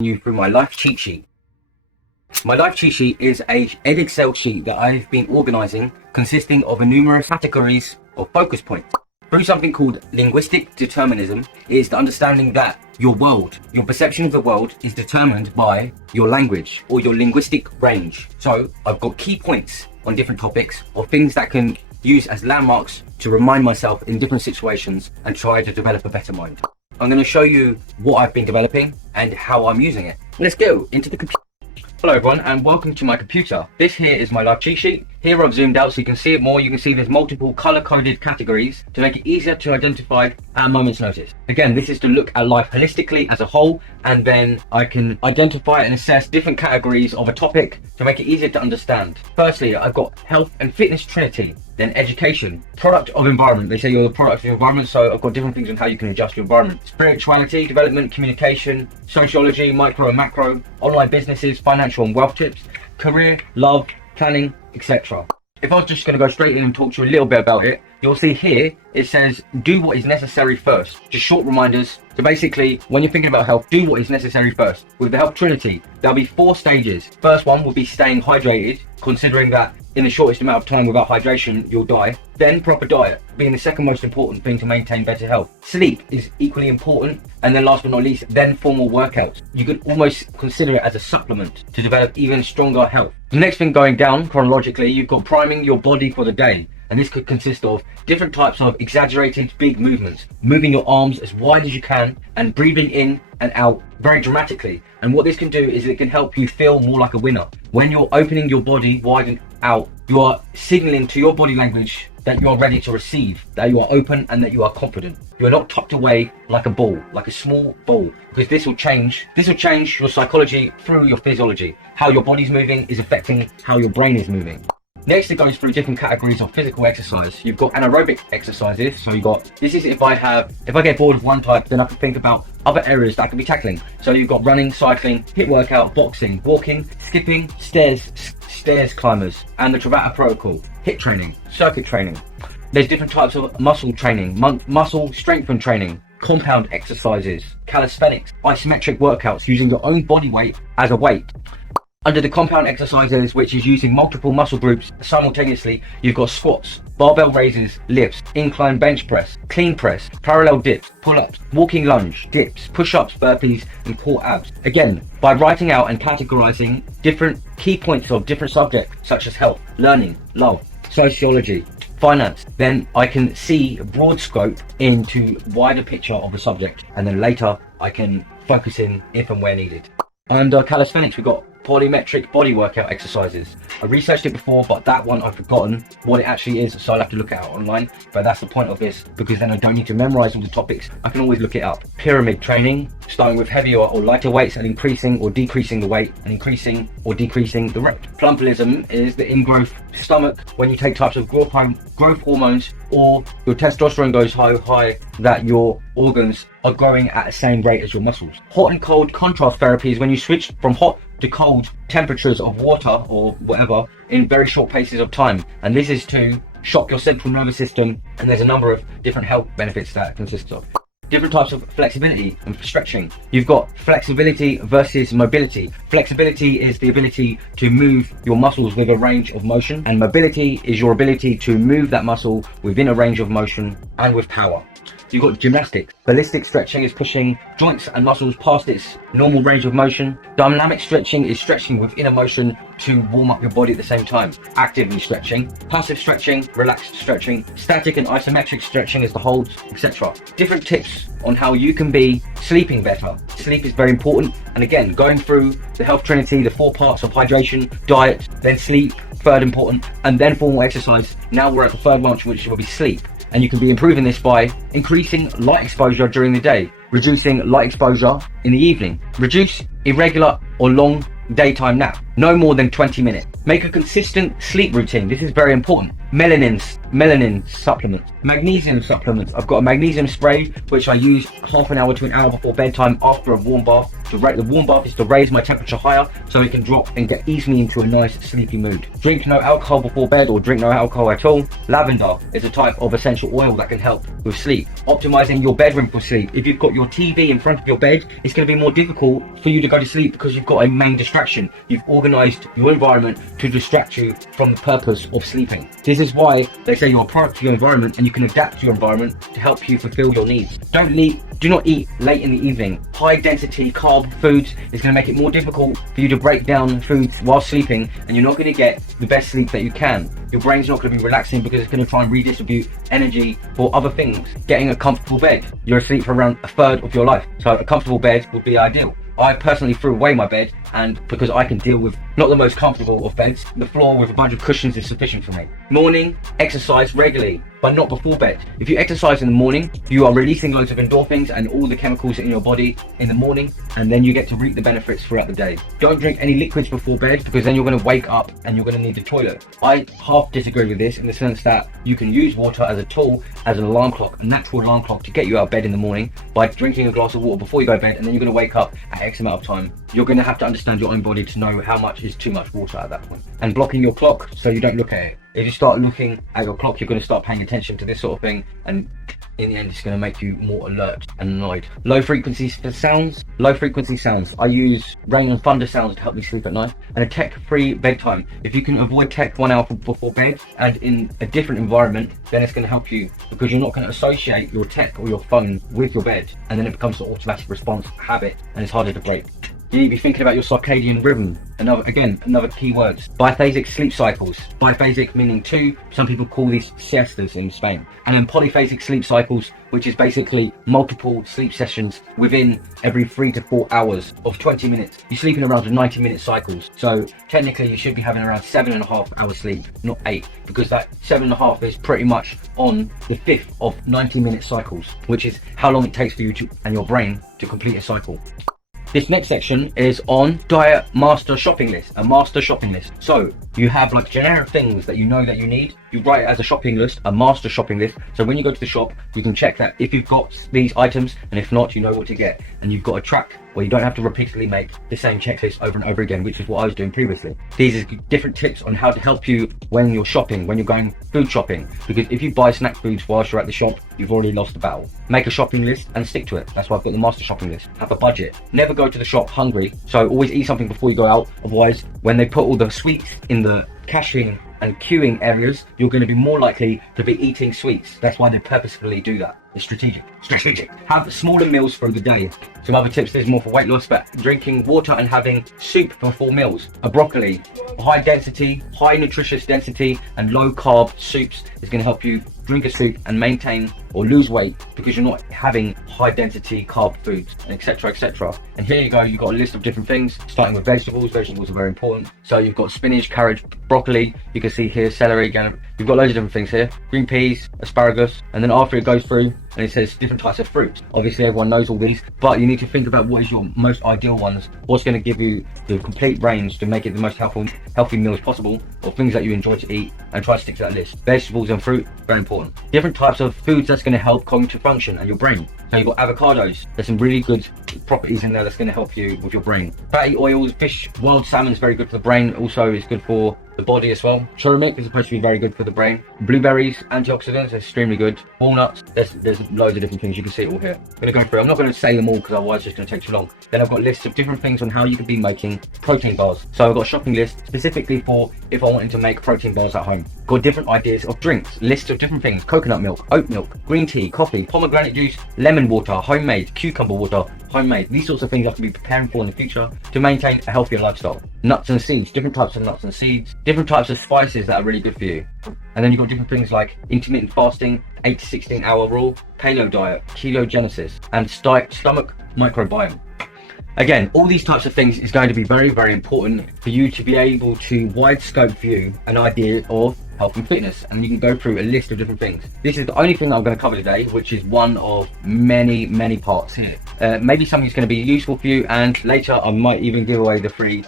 You through my life cheat sheet. My life cheat sheet is a Excel sheet that I've been organizing, consisting of numerous categories of focus points. Through something called linguistic determinism, it is the understanding that your world, your perception of the world, is determined by your language or your linguistic range. So I've got key points on different topics or things that can use as landmarks to remind myself in different situations and try to develop a better mind. I'm going to show you what I've been developing and how I'm using it. Let's go into the computer. Hello everyone and welcome to my computer. This here is my life cheat sheet. Here I've zoomed out so you can see it more. You can see there's multiple color-coded categories to make it easier to identify at a moment's notice. Again, this is to look at life holistically as a whole, and then I can identify and assess different categories of a topic to make it easier to understand. Firstly, I've got health and fitness trinity. Then education, product of environment. They say you're the product of your environment, so I've got different things on how you can adjust your environment. Spirituality, development, communication, sociology, micro and macro, online businesses, financial and wealth tips, career, love, planning, etc. If I was just going to go straight in and talk to you a little bit about it, you'll see here it says do what is necessary first. Just short reminders. So basically, when you're thinking about health, do what is necessary first. With the health trinity, there'll be 4 stages. First one will be staying hydrated, considering that in the shortest amount of time without hydration, you'll die. Then proper diet, being the second most important thing to maintain better health. Sleep is equally important. And then last but not least, then formal workouts. You could almost consider it as a supplement to develop even stronger health. The next thing going down chronologically, you've got priming your body for the day. And this could consist of different types of exaggerated big movements, moving your arms as wide as you can and breathing in and out very dramatically. And what this can do is it can help you feel more like a winner. When you're opening your body wide and out, you are signaling to your body language that you are ready to receive, that you are open and that you are confident. You're not tucked away like a ball, like a small ball, because this will change your psychology through your physiology. How your body's moving is affecting how your brain is moving. Next, it goes through different categories of physical exercise. You've got anaerobic exercises. So this is if I get bored of one type, then I can think about other areas that I can be tackling. So you've got running, cycling, HIIT workout, boxing, walking, skipping, stairs climbers, and the Tabata protocol, HIIT training, circuit training. There's different types of muscle training, muscle strength training, compound exercises, calisthenics, isometric workouts using your own body weight as a weight. Under the compound exercises, which is using multiple muscle groups simultaneously, you've got squats, barbell raises, lifts, incline bench press, clean press, parallel dips, pull-ups, walking lunge, dips, push-ups, burpees, and core abs. Again, by writing out and categorizing different key points of different subjects, such as health, learning, love, sociology, finance, then I can see a broad scope into wider picture of the subject, and then later I can focus in if and where needed. Under calisthenics, we've got polymetric body workout exercises. I researched it before, but that one I've forgotten what it actually is, so I'll have to look it out online. But that's the point of this, because then I don't need to memorize all the topics. I can always look it up. Pyramid training, starting with heavier or lighter weights and increasing or decreasing the weight and increasing or decreasing the rate. Plumpelism is the ingrowth stomach when you take types of growth hormones, or your testosterone goes high that your organs are growing at the same rate as your muscles. Hot and cold contrast therapy is when you switch from hot to cold temperatures of water or whatever in very short paces of time, and this is to shock your central nervous system, and there's a number of different health benefits that consists of. Different types of flexibility and stretching. You've got flexibility versus mobility. Flexibility is the ability to move your muscles with a range of motion, and mobility is your ability to move that muscle within a range of motion and with power. You've got gymnastics. Ballistic stretching is pushing joints and muscles past its normal range of motion. Dynamic stretching is stretching within a motion to warm up your body at the same time. Actively stretching. Passive stretching, relaxed stretching. Static and isometric stretching is the holds, etc. Different tips on how you can be sleeping better. Sleep is very important, and again, going through the health trinity, the 4 parts of hydration, diet, then sleep, third important, and then formal exercise. Now we're at the third one, which will be sleep. And you can be improving this by increasing light exposure during the day, reducing light exposure in the evening, reduce irregular or long daytime nap, no more than 20 minutes. Make a consistent sleep routine. This is very important. Melanin melanin supplements, magnesium supplements. I've got a magnesium spray which I use half an hour to an hour before bedtime after a warm bath. The warm bath is to raise my temperature higher so it can drop and ease me into a nice sleepy mood. Drink no alcohol before bed, or drink no alcohol at all. Lavender is a type of essential oil that can help with sleep. Optimizing your bedroom for sleep. If you've got your TV in front of your bed, it's going to be more difficult for you to go to sleep because you've got a main distraction. You've organized your environment to distract you from the purpose of sleeping. This is why they say you're a product of your environment and you can adapt to your environment to help you fulfill your needs. Do not eat late in the evening. High density carb foods is going to make it more difficult for you to break down foods while sleeping, and you're not going to get the best sleep that you can. Your brain's not going to be relaxing because it's going to try and redistribute energy for other things. Getting a comfortable bed. You're asleep for around a third of your life, so a comfortable bed would be ideal. I personally threw away my bed, and because I can deal with not the most comfortable of beds, the floor with a bunch of cushions is sufficient for me. Morning, exercise regularly, but not before bed. If you exercise in the morning, you are releasing loads of endorphins and all the chemicals in your body in the morning, and then you get to reap the benefits throughout the day. Don't drink any liquids before bed because then you're going to wake up and you're going to need the toilet. I half disagree with this in the sense that you can use water as a tool, as an alarm clock, a natural alarm clock to get you out of bed in the morning by drinking a glass of water before you go to bed, and then you're going to wake up at X amount of time. You're going to have to understand your own body to know how much is too much water at that point. And blocking your clock so you don't look at it. If you start looking at your clock, you're going to start paying attention to this sort of thing, and in the end it's going to make you more alert and annoyed. Low frequency sounds. I use rain and thunder sounds to help me sleep at night. And a tech-free bedtime. If you can avoid tech 1 hour before bed and in a different environment, then it's going to help you because you're not going to associate your tech or your phone with your bed, and then it becomes an automatic response habit and it's harder to break. You need to be thinking about your circadian rhythm. Another key word. Biphasic sleep cycles. Biphasic meaning two. Some people call these siestas in Spain. And then polyphasic sleep cycles, which is basically multiple sleep sessions within every 3 to 4 hours of 20 minutes. You're sleeping around 90-minute cycles. So technically you should be having around 7.5 hours sleep, not 8, because that 7.5 is pretty much on the fifth of 90-minute cycles, which is how long it takes for you to and your brain to complete a cycle. This next section is on diet master shopping list, a master shopping list. So you have like generic things that you know that you need. You write it as a shopping list, a master shopping list. So when you go to the shop, you can check that if you've got these items, and if not, you know what to get. And you've got a track where you don't have to repeatedly make the same checklist over and over again, which is what I was doing previously. These are different tips on how to help you when you're shopping, when you're going food shopping. Because if you buy snack foods whilst you're at the shop, you've already lost the battle. Make a shopping list and stick to it. That's why I've got the master shopping list. Have a budget. Never go to the shop hungry. So always eat something before you go out. Otherwise, when they put all the sweets in the cashing and queuing areas, you're going to be more likely to be eating sweets. That's why they purposefully do that. It's strategic. Have smaller meals through the day. Some other tips, there's more for weight loss, but drinking water and having soup before meals. A broccoli, high density, high nutritious density and low carb soups is going to help you drink a soup and maintain or lose weight because you're not having high density carb foods, etc, etc. And here you go, you've got a list of different things, starting with vegetables. Vegetables are very important. So you've got spinach, carrot, broccoli, you can see here celery, again, you've got loads of different things here, green peas, asparagus, and then after it goes through and it says different types of fruits. Obviously everyone knows all these, but you need to think about what is your most ideal ones, what's going to give you the complete range to make it the most healthy meals possible, or things that you enjoy to eat, and try to stick to that list. Vegetables and fruit, very important. Different types of foods that's going to help cognitive function and your brain. So you've got avocados, there's some really good properties in there that's going to help you with your brain. Fatty oils, fish, wild salmon is very good for the brain, also is good for the body as well. Turmeric is supposed to be very good for the brain. Blueberries, antioxidants, extremely good. Walnuts, there's loads of different things, you can see it all here. I'm going to go through, I'm not going to say them all because otherwise it's just going to take too long. Then I've got lists of different things on how you could be making protein bars. So I've got a shopping list specifically for if I wanted to make protein bars at home. Got different ideas of drinks, lists of different things: coconut milk, oat milk, green tea, coffee, pomegranate juice, lemon water, homemade, cucumber water, homemade. These sorts of things I can be preparing for in the future to maintain a healthier lifestyle. Nuts and seeds, different types of nuts and seeds, different types of spices that are really good for you. And then you've got different things like intermittent fasting, 8 to 16 hour rule, paleo diet, ketogenesis, and stomach microbiome. Again, all these types of things is going to be very, very important for you to be able to wide scope view an idea of health and fitness, and you can go through a list of different things. This is the only thing that I'm going to cover today, which is one of many parts here. Maybe something's going to be useful for you, and later I might even give away the free